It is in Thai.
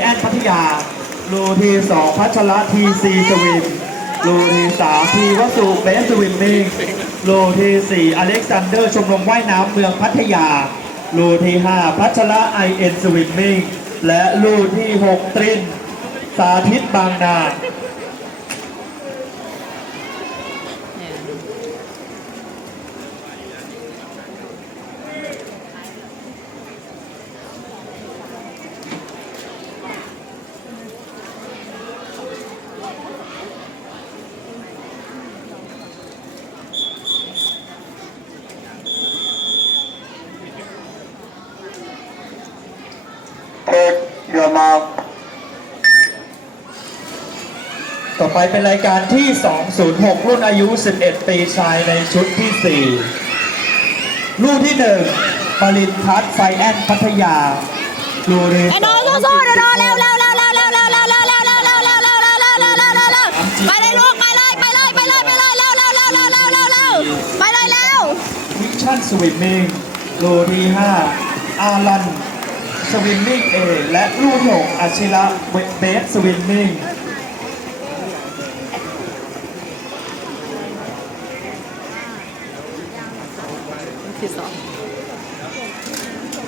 แอนพัทยา รูทีสองพัชระทีซีสวิมรูทีสามทีวสุเบสสวิมมิ่งรูทีสี่อเล็กซานเดอร์ชมรมว่ายน้ำเมืองพัทยา รูทีห้าพัชระไอเอ็นสวิมมิ่งและรูที่หกตริน สาธิตบางนา your mark. ต่อไปเป็นรายการที่ 206 รุ่นอายุ 11 ปีชายในชุดที่4ลูกที่ 1 ปรินทัศน์ไฟแอนพัทยาลูกที่ไอ้โน้ตสู้ๆเดี๋ยวโน้ตเร็วเร็วเร็วเร็วเร็วเร็วเร็วเร็วเร็วเร็วเร็วเร็วเร็วเร็วเร็วเร็วเร็วเร็วเร็วไปเลยลูกไปเลยไปเลยไปเลยไปเลยเร็วเร็วเร็วเร็วเร็วเร็วเร็วไปเลยเร็ววิชั่นสวิมมิ่งลูกที่5อารัน สวิมมิ่งเอและลูกที่6อาชิระเบสสวิมมิ่งที่สอง